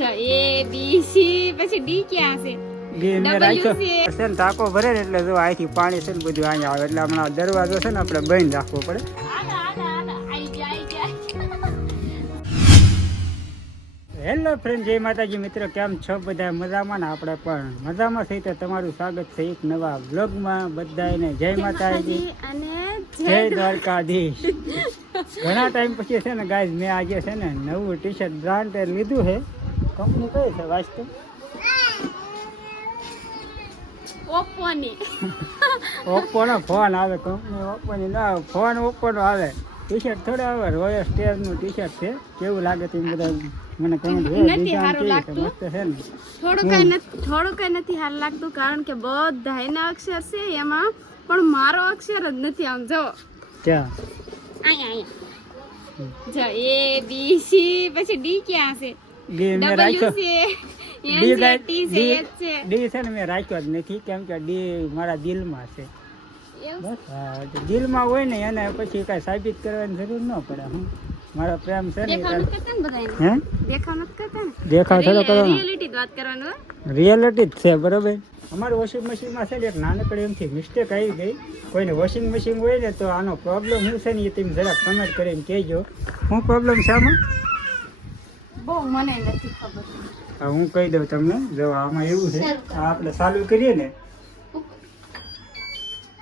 A B C પછી D ક્યાં છે? ડી મેં રાખ્યો છે ને ટાંકો ભરે ને એટલે જો અહીંથી પાણી છે ને બધું અહીંયા આવે એટલે હમણાં દરવાજો છે ને આપણે બંધ રાખવો પડે. હેલો ફ્રેન્ડ, જય માતાજી મિત્રો, કેમ છો બધા? મજામાં ને? આપણે પણ મજામાં થઈ. તો તમારું સ્વાગત છે એક નવા વ્લોગમાં. બધાને જય માતાજી અને જય દ્વારકાધીશ. ઘણા ટાઈમ પછી છે ને ગાઈઝ મેં આજે છે ને નવું ટી શર્ટ બ્રાન્ડ લીધું છે. કંપની કઈ છે વાસ્તુ? ઓપ્પો નો ફોન આવે. કંપની ઓપ્પોની ના ફોન ઓપ્પોનો આવે. ટી શર્ટ થોડા આવે રોયલ સ્ટેર નું ટી શર્ટ છે. કેવું લાગે તે બધા મને કમેન્ટ નથી સારું લાગતું. થોડું કઈ નથી સારું લાગતું કારણ કે બધા એના અક્ષર છે એમાં, પણ મારો અક્ષર જ નથી. આમ જો ક્યાં અહીંયા જો A B C પછી D ક્યાં છે? ડી મેં રાખ્યો. ડી ડી છે ને મેં રાખ્યો જ નથી કેમ કે ડી મારા દિલમાં છે. બસ હા, દિલમાં હોય ને એને પછી કઈ સાબિત કરવાની જરૂર ન પડે. હું મારો પ્રેમ છે ને દેખાવ થોડો કરવાનો. રિયાલિટી જ છે બરોબર. અમારી વોશિંગ મશીનમાં છે ને એક નાનકડી એમથી મિસ્ટેક આવી ગઈ. કોઈને વોશિંગ મશીન હોય ને તો આનો પ્રોબ્લેમ શું છે ને એ તમે જરાક કમેન્ટ કરીને કહેજો. શું પ્રોબ્લેમ છે આમાં? બહુ મને નથી ખબર. હા, હું કહી દઉં તમને. જો આમાં એવું છે, આ આપણે ચાલુ કરીએ ને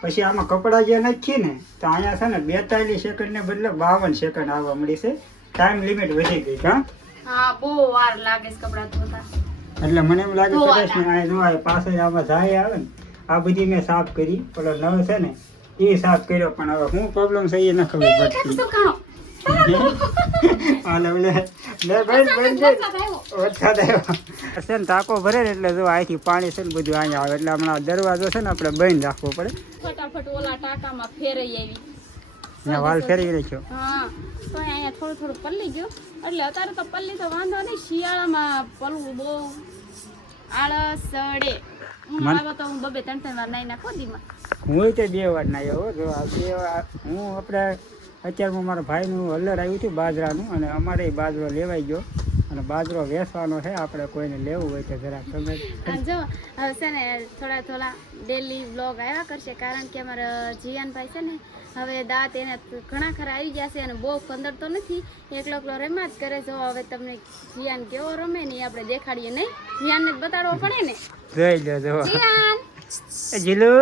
પછી આમાં કપડાં જે નાખીએ ને તો અહીંયા છે ને 42 સેકન્ડ ને બદલે 52 સેકન્ડ આવવા મળી છે. ટાઈમ લિમિટ વધી ગઈ. હા, બહુ વાર લાગે છે કપડાં ધોતા. એટલે મને એમ લાગે કદાચ ને આ જો આ પાસે આમાં જાય આવે ને આ બધી મેં સાફ કરી. પેલો નવ છે ને એ સાફ કર્યો, પણ હવે શું પ્રોબ્લેમ છે એ ન ખબર પડતી. ટાંકો ભરે ને એટલે જો અહીંથી પાણી છે ને બધું અહીંયા આવે એટલે હમણાં દરવાજો છે ને આપણે બંધ રાખવો પડે. ફટાફટ ઓલા ટાંકામાં ફેરઈ આવી. ત્યાં વાલ ફેરવી રાખ્યો. હા, તો અહીંયા થોડું પલ્લી ગયો એટલે અત્યારે તો પલ્લી તો વાંધો નહીં. શિયાળામાં પલવું બહુ આળસ સડે. ઉનાળામાં તો હું 2-3 વાર નાઈ નાખો દીમાં. હું તે 2 વાર નાયો. જો આ 2 વાર હું આપણે અત્યારમાં મારા ભાઈનું હલ્લર આવ્યું હતું બાજરાનું, અને અમારે બાજરો લેવાઈ ગયો અને બાજરો વેચવાનો છે. આપણે કોઈને લેવું હોય તો જરા તમે જો હવે છે ને થોડા ડેલી વ્લોગ આવ્યા કરશે કારણ કે અમારા જીયાનભાઈ છે ને હવે દાંત એને ઘણા ખરા આવી ગયા છે અને બહુ 15 તો નથી, એકલો રમ્યા જ કરે. જો હવે તમને જીયાન કેવો રમે ને એ આપણે દેખાડીએ નહીં. જીયાનને જ બતાડવો પડે ને. જોઈ લો જો જીયાન જીલુ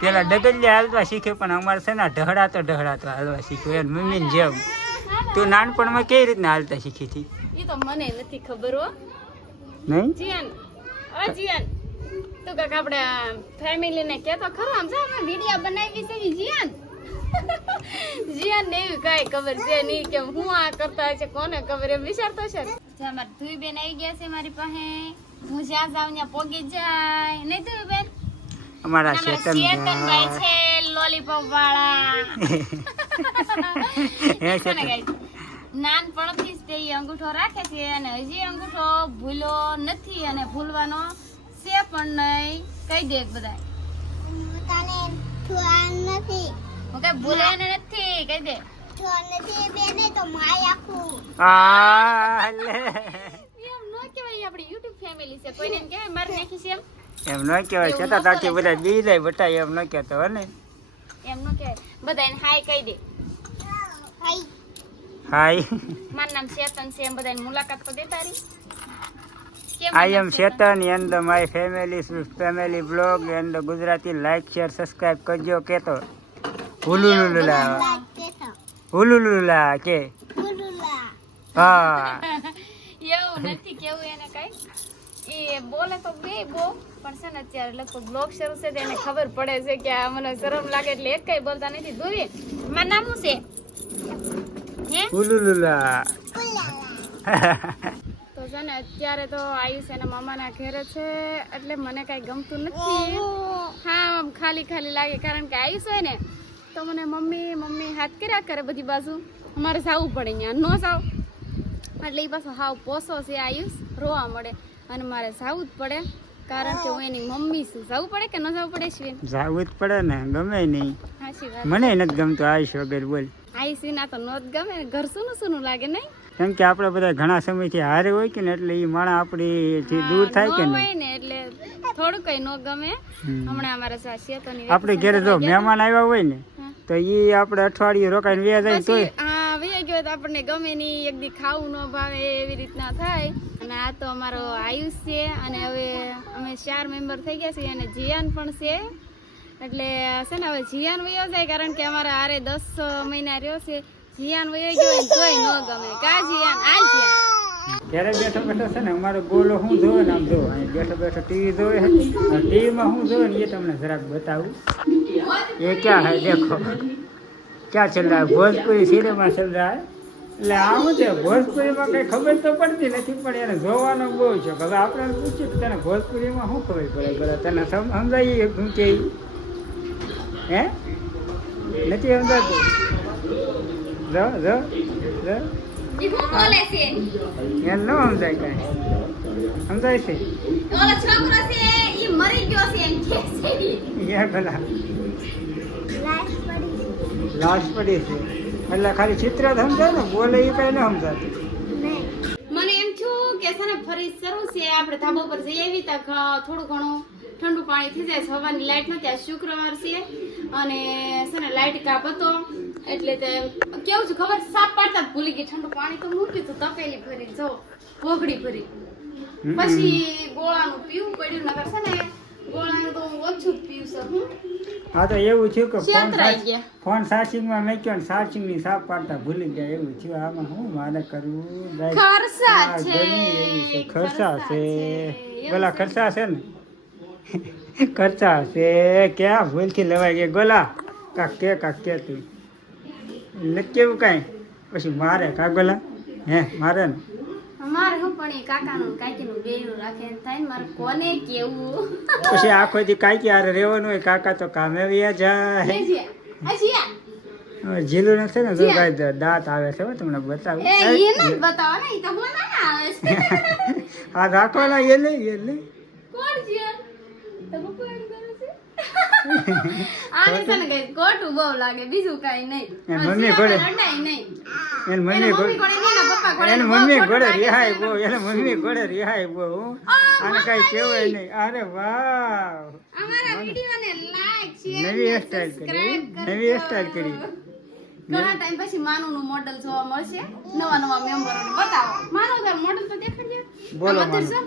પેલા ડગલિયા હાલવા શીખ્યો, પણ અમારે છે ને ઢહડાતો હાલવા શીખ્યો. એમ મમ્મી ને જેમ. તું નાનપણમાં કેવી રીતના હાલતા શીખી હતી? એ તો મને નથી ખબર હો. નહીં જીયાન તું કાક આપણે ફેમિલી ને કેતો ખરો. આમ છે અમે વિડિયો બનાવી છે જીયાન. જીયાન ને એવી કઈ ખબર છે નહીં કે હું આ કરતા છે, કોને ખબર એમ વિચારતો છે. અમારે ધુઈ બેન આવી ગયા છે મારી પાસે. હું જ્યાં જાઉં ત્યાં પોગી જાય નહીં ધુઈ બેન? અમારા ચેતનભાઈ છે લોલીપોપ વાળા. નાનપણથી જ તે અંગૂઠો રાખે છે અને હજી અંગૂઠો ભૂલ્યો નથી અને ભૂલવાનો છે પણ નહીં. કહી દે બધા હું કઈ ભૂલે નથી. કહી દે એમ ન કહેવાય. આપણી યુટ્યુબ ફેમિલી છે, કોઈને એમ કહેવાય મારે નાખી છે એમ ન કહેવાય. છતાં તાકી બધા બી જાય બટા એમ ન કહેતો હો ને. એમ ન કહેવાય. બધા એને હાય કહી દે. હાય, મારું નામ ચેતન છે. એમ બધાની મુલાકાત તો દેતા રહી. I am Chetan and my family blog and Gujarati like share subscribe કરજો. કેતો હુલુલુલા કે હા એવું નથી કેવું એને કઈ. એ બોલે તો બે બો પણ છે ને અત્યારે લગભગ બ્લોગ શરૂ છે તો એને ખબર પડે છે કે આ મને શરમ લાગે એટલે એક કઈ બોલતા નથી. ધોવી મારું નામ શું છે? હુલુલુલા. તો છે ને અત્યારે તો આયુષ એના મામાના ઘરે છે એટલે મને કઈ ગમતું નથી. હા, આમ ખાલી લાગે કારણ કે આયુષ હોય ને તો મને મમ્મી હાથ કર્યા કરે બધી બાજુ. અમારે સાવું પડે ત્યાં નો સાવ એટલે એ પાછો હાવ પોસો છે આયુષ, રોવા મળે અને મારે સાવું જ પડે. કારણ કે હું એની મમ્મી છું. જવું પડે કે ન જવું પડે અશ્વિન? જાવું જ પડે ને, ગમે નહીં. સાચી વાત. મને નથી ગમતું આયુષ વગર, બોલ. આઈસી ના તો નો જ ગમે, ઘર સુનું સુનું લાગે નહીં? કેમ કે આપણે બધા ઘણા સમયથી હારે હોય કે ને, એટલે એ માણસ આપણીથી દૂર થાય કે નો ને. હોય ને એટલે થોડું કઈ નો ગમે. હમણાં અમારા સાસી તો ની આપણે ઘરે જો મહેમાન આવ્યા હોય ને, તો એ આપણે અઠવાડિયે રોકાઈને વ્યા જાય તોય હા વહી ગયો તો આપણને ગમે નહીં, એક દી ખાવું ન ભાવે એવી રીતના થાય. અને આ તો અમારો આયુષ છે, અને હવે અમે 4 મેમ્બર થઈ ગયા છીએ, અને જીયાન પણ છે. એટલે છે ને હવે જીયાન વયો જાય, કારણ કે અમારા હારે 10 મહિના રહ્યો છે. જીયાન વયો ગયો હોય તોય ન ગમે. કા જીયાન? આ જીયાન ઘરે બેઠો બેઠો છે ને અમારો ગોલો શું જોવે ને, આમ જો અહીં બેઠો બેઠો ટીવી જોવે છે. ટીવીમાં શું જોવે ને એ તમને જરાક બતાવું. ये क्या है, देखो क्या चल रहा है, भोजपुरी सिनेमा चल रहा है. એટલે આવું છે ભોજપુરીમાં કઈ ખબર તો પડતી નથી, પણ એને જોવાનો બહુ છે. હવે આપણે પૂછ્યું કે તને ભોજપુરીમાં શું ખબર પડે, બરાબર તને સમજાવીએ શું કે હે નથી સમજાતું? જો જો જો ઈ હું બોલે છે? એને ન સમજાય કાંઈ. સમજાય છે? ઓલો છોકરો છે ઈ મરી ગયો છે એમ કે છે. યાર પેલા લાશ પડી છે એટલે ખાલી ચિત્ર જ સમજાય ને, બોલે એ કઈ ન સમજાતું. મને એમ થયું કે છે ને ફરી શરૂ છે, આપણે ધાબા ઉપર જઈ આવી તા થોડું ઘણું ઠંડુ પાણી થઈ જાય. સવારની લાઈટ નથી, આ શુક્રવાર છે અને છે ને લાઈટ કાપ હતો, એટલે તે કેવું છે ખબર, સાપ પાડતા જ ભૂલી ગઈ. ઠંડુ પાણી તો મૂક્યું હતું તપેલી ભરી, જો ભોગડી ભરી. પછી ગોળાનું પીવું પડ્યું, નકર છે ને ગોળાનું તો હું ઓછું જ પીવું છું. હા તો એવું થયું કે છેતરાઈ ગયા. ફોન ચાર્જિંગમાં મેક્યો ને ચાર્જિંગની સાપ પાડતા ભૂલી ગયા, એવું થયું. આમાં શું મારે કરવું? ખરસા આ છે, ગરમી એવી છે, ખર્ચા છે, છે. ગોલા ખર્ચા છે ને, ખર્ચા છે. ક્યાં ભૂલથી લેવાય ગયા ગોલા? કાક કે તું નથી કેવું કાંઈ, પછી મારે કા ગોલા? હે મારે ને મારે હું પણ એ કાકાનું કાકીનું બેયનું રાખે એમ થાય ને, મારે કોને કેવું? પછી આખો દી કાંઈ હારે રહેવાનું હોય. કાકા તો કામે વ્યા જાય. જીલું નથી ને, જો ભાઈ દાંત આવે છે, તમને બતાવું. બતાવો ને, ઈ તો બોલા આવે છે. આ રાખવાના એ નહીં કોણ છે? તો પપ્પા એમ કરે છે. આને છે ને કઈ ખોટું બહુ લાગે, બીજું કઈ નહીં. એની મમ્મી ઘોડે રડાય નહીં. એની મમ્મી ઘોડે એની મમ્મી ઘોડે રિહાય બહુ, એની મમ્મી ઘોડે રિહાય બહુ. આને કઈ કહેવાય નહીં. અરે વાહ, અમારા વિડિયોને લાઈક શેર નવી હેરસ્ટાઈલ કરી, નવી હેરસ્ટાઈલ કરી. ઘણા ટાઈમ પછી માનુનું મોડલ જોવા મળશે. નવા મેમ્બરોને બતાવો. માનો તાર મોડલ તો દેખાડ્યો. બોલો માનો,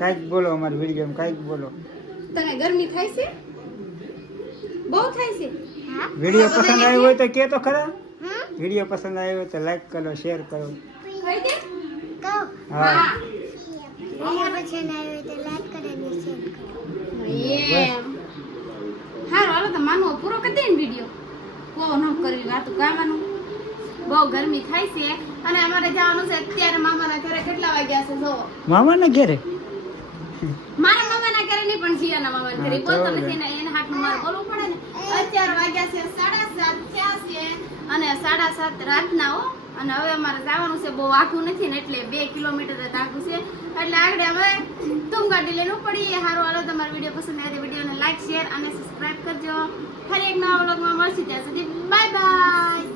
કાંઈક બોલો અમારી વિડીયોમાં, કાંઈક બોલો. તને ગરમી થાય છે? બહુ થાય છે? વિડીયો પસંદ આવ્યો હોય તો કે તો ખરા. વિડીયો પસંદ આવ્યો હોય તો લાઈક કરો, શેર કરો. કહી દે. હા હારો હાલો તો માનવો પૂરો કરી દે ને વિડીયો. બહુ ન કરવી વાતું ગાવાનું, બહુ ગરમી થાય છે. અને અમારે જવાનું છે અત્યારે મામાના ઘરે. કેટલા વાગ્યા છે જોવો? મામાના ઘરે? મારા મામાના ઘરે નહીં, પણ જીયાના મામાના ઘરે. બોલતો નથી ને, એને હાથનું મારે બોલવું પડે ને. અત્યારે વાગ્યા છે 7:30 થયા છે, અને 7:30 રાતના હો. અને હવે અમારે જવાનું છે, બહુ આખું નથી ને, એટલે 2 કિલોમીટર જ આખું છે. એટલે આગળ હવે તું ગાડી લઈને પડી. હારું હાલો, તમારો વિડીયો પસંદ આવે તો વિડીયોને લાઈક, શેર અને સબસ્ક્રાઇબ કરજો. ફરી એક નવા વ્લોગમાં મળશે, ત્યાં સુધી બાય બાય.